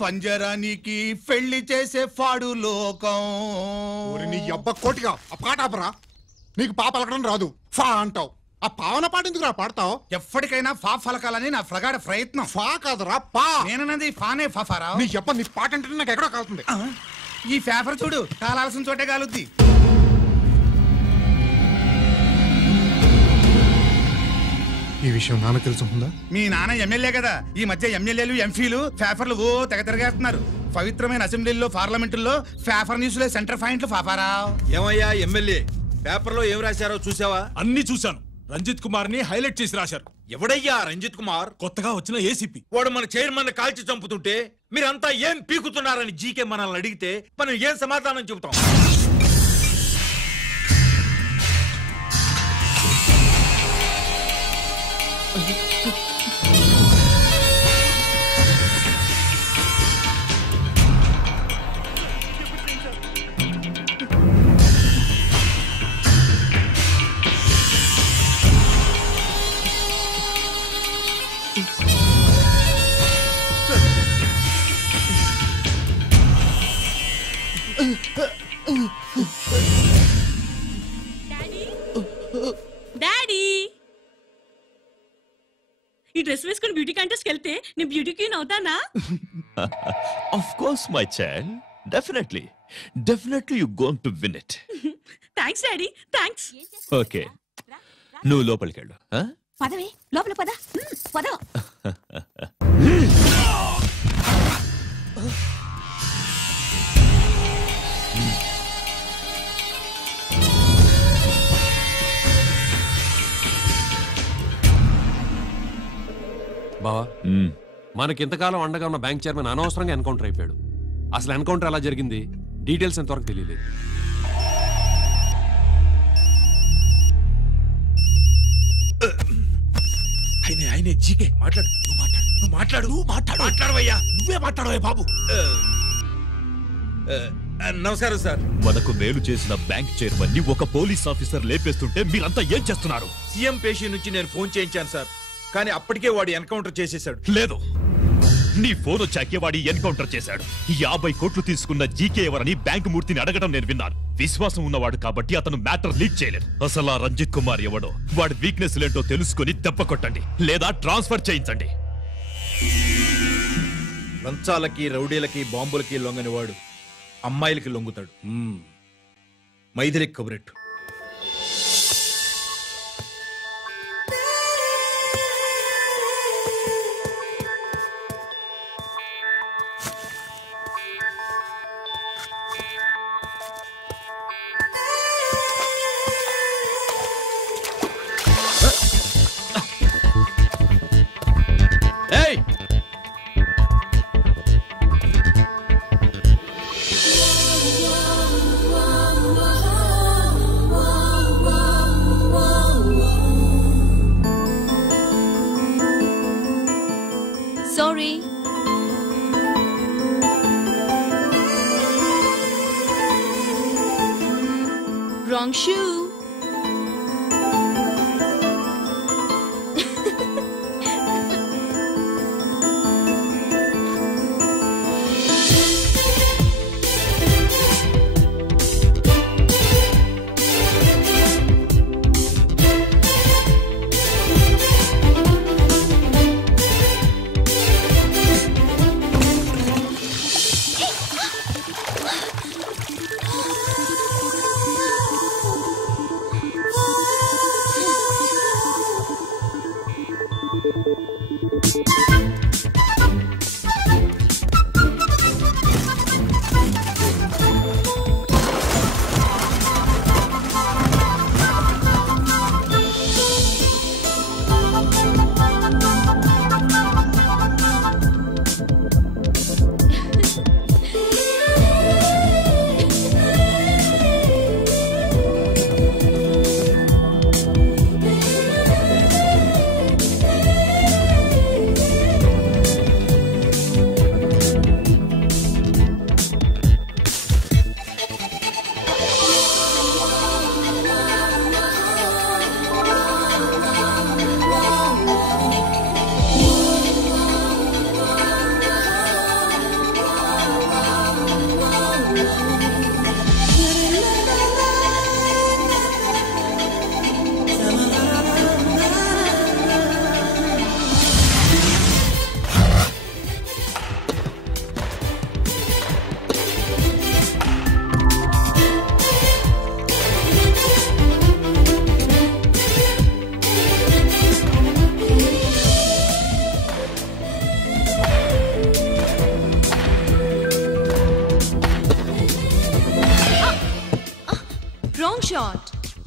పంజరానికి పెళ్లి చేసే ఫాడు లోకం. నీ అబ్బ కోటిగా ఆ పాట ఆపరా. నీకు పా పలకడం రాదు, ఫా అంటావు. ఆ పావన పాట ఎందుకు రా పాడతావు? ఎప్పటికైనా ఫా ఫలకాలని నా ప్రగాఢ ప్రయత్నం. ఫా కాదురా పా. నేనన్నది ఫానే ఫాఫారా. నీ చెప్ప నీ పాట అంటే నాకు ఎక్కడో కాలుతుంది. ఈ పేపర్ చూడు, కాలాల్సిన చోటే కాలుద్ది. ఈ విషయం నాన్న తెలుసుకుందా? మీ నాన్న ఎమ్మెల్యే కదా. ఈ మధ్య ఎమ్మెల్యేలు ఎంపీలు పేపర్లు ఓ తెగ తిరగేస్తున్నారు. పవిత్రమైన అసెంబ్లీల్లో పార్లమెంటుల్లో పేపర్ న్యూస్ లో సెంటర్ పాయింట్లు ఫాఫారా. ఏమయ్యా ఎమ్మెల్యే, పేపర్లో ఏం రాశారో చూసావా? అన్ని చూశాను. రంజిత్ కుమార్ ని హైలైట్ చేసి రాశారు. ఎవడయ్యా రంజిత్ కుమార్? కొత్తగా వచ్చిన ఏసీపీ. వాడు మన చైర్మన్ కాల్చి చంపుతుంటే మీరంతా ఏం పీకుతున్నారని జీకే మనల్ని అడిగితే మనం ఏం సమాధానం చెబుతాం? డాడీ, ఈ డ్రెస్ వేసుకుని బ్యూటీ కాంటెస్ట్ వెళ్తే నేను బ్యూటీ క్వీన్ అవుతానా? Of course my child, definitely you going to win it. Thanks daddy, thanks. Okay, నువ్వు లోపలికి వెళ్ళు. పదవే, లోపల పద. పద. బావా, మనకింతకాలం అండగా ఉన్న బ్యాంక్ చైర్మన్ అనవసరంగా ఎన్కౌంటర్ అయిపోయాడు. అసలు ఎన్కౌంటర్ ఎలా జరిగింది డీటెయిల్స్ ఎంతవరకు తెలియలేదు. ఆయనే జీకే మాట్లాడు. మాట్లాడవయ్యా. నువ్వే మాట్లాడవే బాబు. నమస్కారం సార్. మనకు మేలు చేసిన బ్యాంక్ చైర్మన్ ని ఒక పోలీస్ ఆఫీసర్ లేపేస్తుంటే మీరంతా ఏం చేస్తున్నారు? సీఎం పేషీ నుంచి నేను ఫోన్ చేయించాను సార్, కానీ అప్పటికే వాడు ఎన్కౌంటర్ చేసేశాడు. లేదు, నీ ఫోన్ వచ్చాకే వాడి ఎన్కౌంటర్ చేశాడు. 50 కోట్లు తీసుకున్న జీకే ఎవరని బ్యాంకు మూర్తిని అడగడం నేను విన్నాను. విశ్వాసం ఉన్నవాడు కాబట్టి అతను మ్యాటర్ లీక్ చేయలేదు. అసలు ఆ రంజిత్ కుమార్ ఎవడో, వాడి వీక్నెస్ ఏంటో తెలుసుకుని దెబ్బ కొట్టండి, లేదా ట్రాన్స్ఫర్ చేయించండి. లంచాలకి, రౌడీలకి, బాంబులకి లొంగని వాడు అమ్మాయిలకి లొంగుతాడు. మైథిలికి కబురెట్టు. Sorry. Wrong shoe.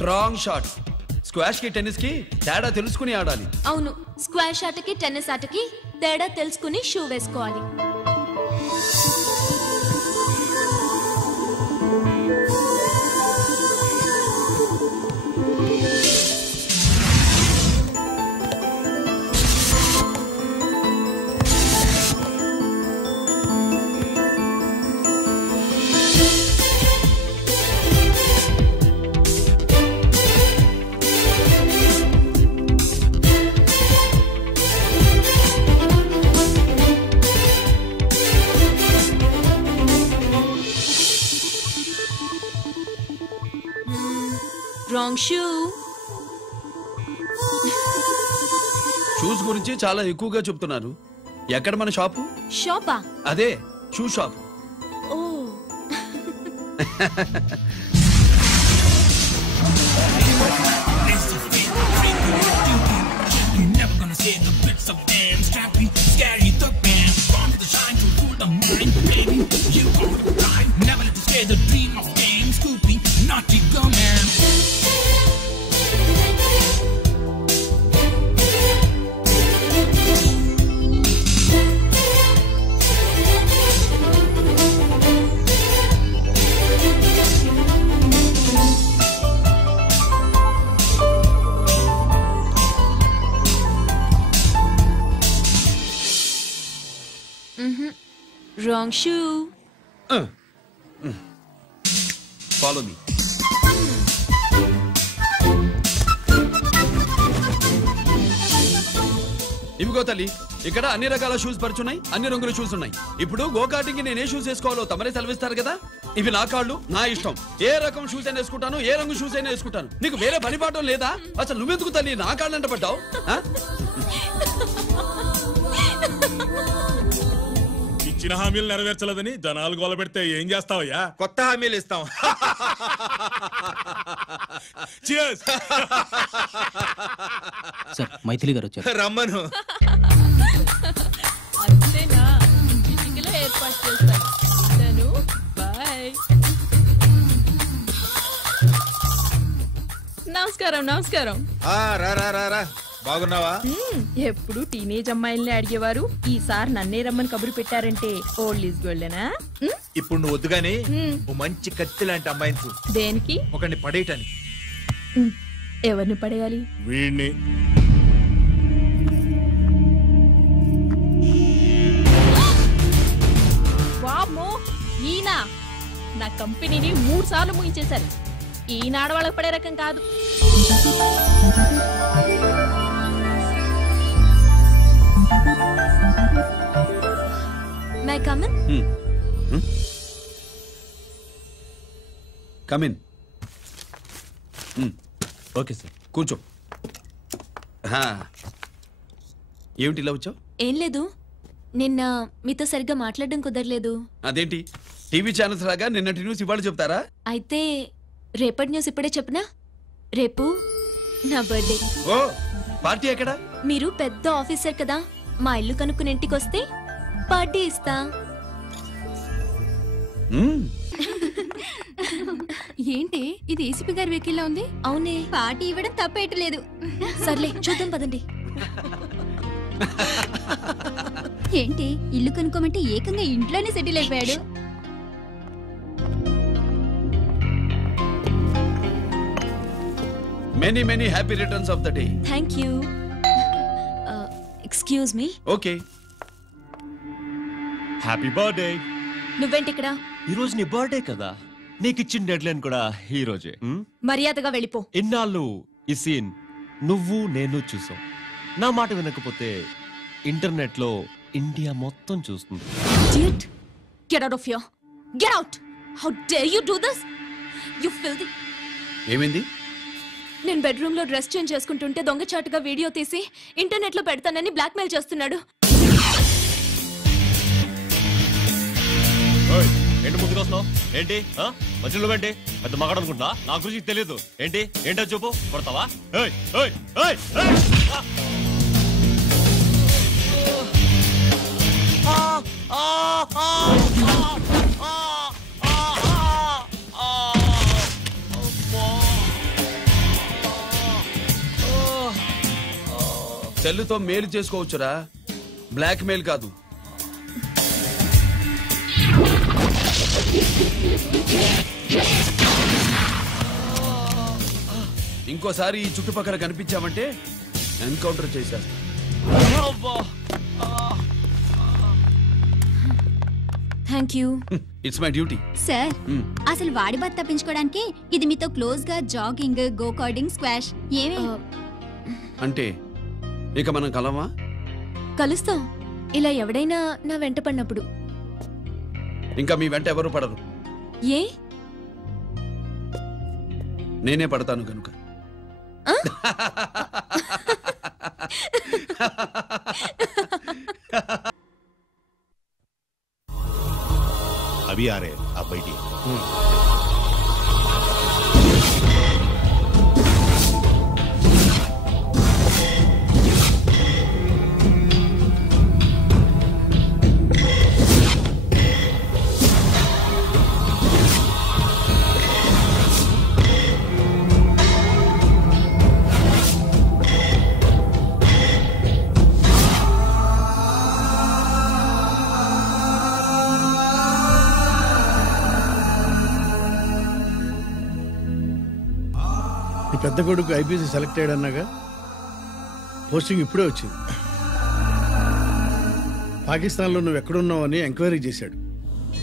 Strong shot. Squash కి టెన్నిస్ కి తేడా తెలుసుకుని ఆడాలి. అవును, స్క్వాష్ ఆటకి టెన్నిస్ ఆటకి తేడా తెలుసుకుని షూ వేసుకోవాలి. Wrong shoe. షూస్ గురించి చాలా ఎక్కువగా చెప్తున్నారు. ఎక్కడ మన షాపు? షాపా? అదే షూ షాప్. ఓ wrong shoe. Follow me. ఇవిగో తల్లి, ఇక్కడ అన్ని రకాల షూస్ పరుచున్నాయి, అన్ని రంగుల షూస్ ఉన్నాయి. ఇప్పుడు గోకాటింగ్ కి నేను ఏ షూస్ వేసుకోవాలో తమరే సెలవిస్తారు కదా. ఇవి నా కాళ్ళు, నా ఇష్టం. ఏ రకం షూస్ అయినా వేసుకుంటాను, ఏ రంగు షూస్ అయినా వేసుకుంటాను. నీకు వేరే పని పాఠం లేదా? అసలు నువ్వెందుకు తల్లి నా కాళ్ళు అంట పడ్డావు? ఇచ్చిన హామీలు నెరవేర్చలేదని జనాలు గోల పెడితే ఏం చేస్తావయ్యా? కొత్త హామీలు ఇస్తాం. సార్, మైథిలి గారు వచ్చారు. రమ్మను. ఏర్పాటు చేస్తాను. బాయ్. నమస్కారం. నమస్కారం. రా. బాగున్నావా? ఎప్పుడు టీనేజ్ అమ్మాయిల్ని అడిగేవారు, ఈసారి నన్నే రమ్మని కబురు పెట్టారంటే ఓల్డ్ ఈజ్ గోల్డేనా? ఇప్పుడు నువ్వు వద్దుగానే ఓ మంచి కత్తి లాంటి అమ్మాయిని. దేనికి? ఒకరిని పడేయటానికి. ఎవరిని పడేయాలి? వీడిని. వామ్మో, ఈయన నా కంపెనీని 3 సార్లు ముగించేశారు. ఈయన ఆడవాళ్ళకి పడే రకం కాదు. May I come in? Come in. Okay sir. కూర్చో. ఏమిటి ఇలా వచ్చావు? ఏం లేదు, నిన్న మీతో సరిగ్గా మాట్లాడడం కుదరలేదు. అదేంటి, టీవీ ఛానల్స్ లాగా నిన్నటి న్యూస్ ఇవాళ చెప్తారా? అయితే రేపటి న్యూస్ ఇప్పుడే చెప్పనా? రేపు నా బర్త్డే. ఓ, పార్టీ ఎక్కడ? మీరు పెద్ద ఆఫీసర్ కదా, మా ఇల్లు కనుక్కుని ఇంటికి వస్తే పార్టీ ఇస్తా. ఏంటి ఇది? ఏసీపీ గారి వెహికల్లా ఉంది. అవునే, పార్టీ ఇవ్వడం తప్పేయట్లేదు. సర్లే చూద్దాం పదండి. ఏంటి ఇల్లు కనుక్కోమంటే ఏకంగా ఇంట్లోనే సెటిల్ అయిపోయాడు. Many many happy returns of the day. Thank you. Excuse me. Okay. Happy birthday. నువ్వేంటి ఇక్కడ? ఈ రోజు నీ బర్త్డే కదా, నీకు ఇచ్చిన డెడ్ లైన్ కూడా ఈ రోజే. మర్యాదగా వెళ్ళిపో. ఇన్నాళ్ళు ఈ సీన్ నువ్వు నేను చూసాం. నా మాట వినకపోతే ఇంటర్నెట్ లో ఇండియా మొత్తం చూస్తుంది. Idiot! Get out of here. Get out! How dare you do this? You filthy. ఏమైంది? నేను బెడ్రూమ్ లో డ్రెస్ చేంజ్ చేసుకుంటుంటే దొంగచాటుగా వీడియో తీసి ఇంటర్నెట్ లో పెడతానని బ్లాక్మెయిల్ చేస్తున్నాడు. ఏంటి ముందుకు వస్తున్నావు? ఏంటి మధ్యలో ఏంటి? పెద్ద మగాడు అనుకుంటున్నా? నా గురించి తెలియదు ఏంటి? ఏంటో చెప్పు. కొడతావా? సెల్లుతో మేలు చేసుకోవచ్చురా, బ్లాక్ మెయిల్ కాదు. ఇంకోసారి ఈ చుట్టుపక్కల కనిపించామంటే ఎన్కౌంటర్ చేసేస్తా. Thank you. It's my duty. Sir, అసలు వాడి బాధ తప్పించుకోవడానికి ఇది మీతో క్లోజ్ గా జాగింగ్, గో కార్డింగ్, స్క్వాష్ ఏమే అంటే ఇక మనం కలవా? కలుస్తాం, ఇలా ఎవడైనా నా వెంట పడినప్పుడు. ఇంకా మీ వెంట ఎవరు పడరు. ఏ? నేనే పడతాను కనుక. अभी आ रहे आप बैठिए। పెద్ద కొడుకు ఐపీసీ సెలెక్ట్ అయ్యాడన్నాగా, పోస్టింగ్ ఇప్పుడే వచ్చింది. పాకిస్తాన్లో నువ్వు ఎక్కడున్నావు అని ఎంక్వైరీ చేశాడు.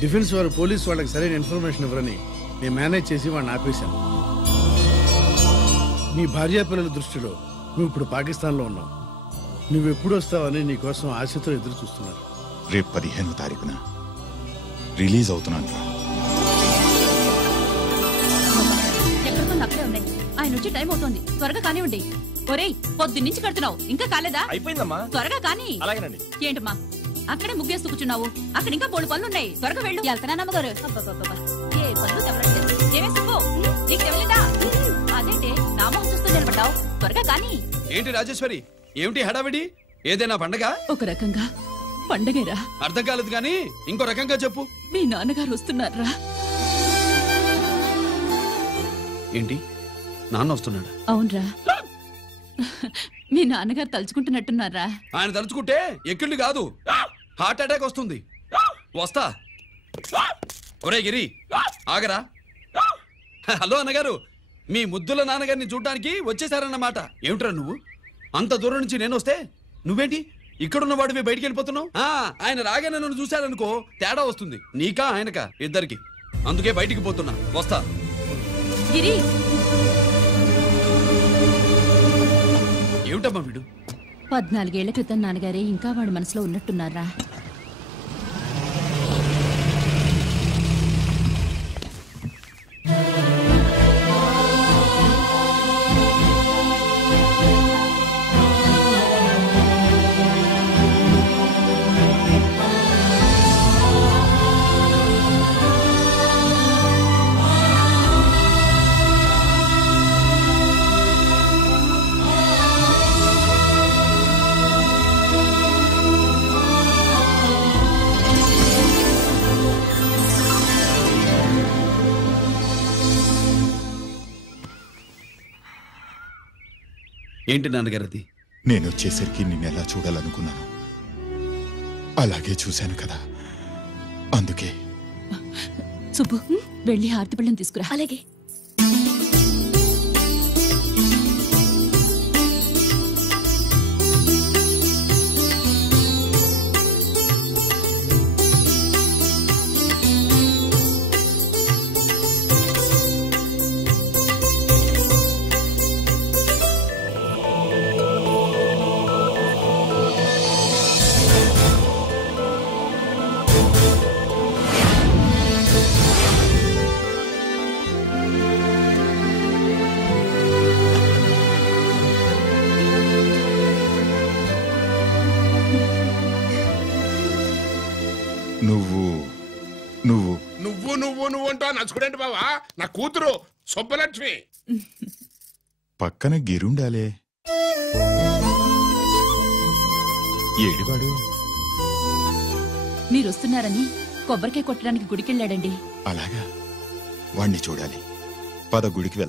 డిఫెన్స్ వారు పోలీసు వాళ్ళకి సరైన ఇన్ఫర్మేషన్ ఇవ్వరని నేను మేనేజ్ చేసి వాడిని ఆపేశాను. నీ భార్యా పిల్లల దృష్టిలో నువ్వు ఇప్పుడు పాకిస్తాన్లో ఉన్నావు. నువ్వు ఎప్పుడు వస్తావని నీ కోసం ఆశతో ఎదురు చూస్తున్నారు. రేపు 15వ తారీఖున రిలీజ్ అవుతున్నాను. అక్కడే ఉన్నాయి, ఆయన వచ్చి టైం అవుతుంది, త్వరగా కానివ్వండి. ఒరేయ్, పొద్దున్నుంచి కడుతున్నావు, ఇంకా కాలేదా? అయిపోయిందమ్మా. త్వరగా కానీ. అలాగేనండి. ఏంటమ్మా అక్కడే ముగ్గేస్తూ కూర్చున్నావు? అక్కడ ఇంకా 3 పనులున్నాయి, త్వరగా వెళ్ళు. వెళ్తానమ్మగారు. ఏ పనులు తెవరట్లేదు. ఏమే సుబ్బు, నీకు తెవలేదా? అదేంటి నామం చూస్తూ నిలబడ్డావు, త్వరగా కానీ. ఏంటి రాజేశ్వరి, ఏమిటి హడావిడి? ఏదైనా పండగ? ఒక రకంగా పండగేరా. అర్థం కాలేదు కానీ ఇంకో రకంగా చెప్పు. మీ నాన్నగారు వస్తున్నారా? ఏంటి, నాన్న వస్తున్నాడా? అవునరా, మీ నాన్నగారు తలుచుకుంటున్నట్టున్నారా? ఆయన తలుచుకుంటే ఎక్కిళ్ళు కాదు, హార్ట్ అటాక్ వస్తుంది. వస్తా. ఒరే గిరి, ఆగరా. హలో అన్నగారు, మీ ముద్దుల నాన్నగారిని చూడ్డానికి వచ్చేసారన్నమాట. ఏమిట్రా నువ్వు? అంత దూరం నుంచి నేను వస్తే నువ్వేంటి ఇక్కడున్న వాడివి బయటికి వెళ్ళిపోతున్నావు? ఆయన రాగానే నన్ను చూశారనుకో తేడా వస్తుంది, నీకా ఆయనకా ఇద్దరికి. అందుకే బయటికి పోతున్నా, వస్తా. గిరి, ఏమిటమ్మా వీడు? 14 ఏళ్ల క్రితం నాన్నగారే ఇంకా వాడి మనసులో ఉన్నట్టున్నారా? ఏంటి నాన్నగారు అది? నేను వచ్చేసరికి నిన్ను ఎలా చూడాలనుకున్నాను అలాగే చూశాను కదా, అందుకే. సుబ్బు, వెళ్ళి హారతి పళ్ళని తీసుకురా. అలాగే. నువ్వు అంటూ నచ్చుకోండి బావా, నా కూతురు సుబ్బలక్ష్మి. పక్కన గిరుండాలే. ఏడివాడు? మీరొస్తున్నారని కొబ్బరికాయ కొట్టడానికి గుడికెళ్ళాడండి. అలాగా, వాణ్ణి చూడాలి. పద గుడికి వెళ్దాం.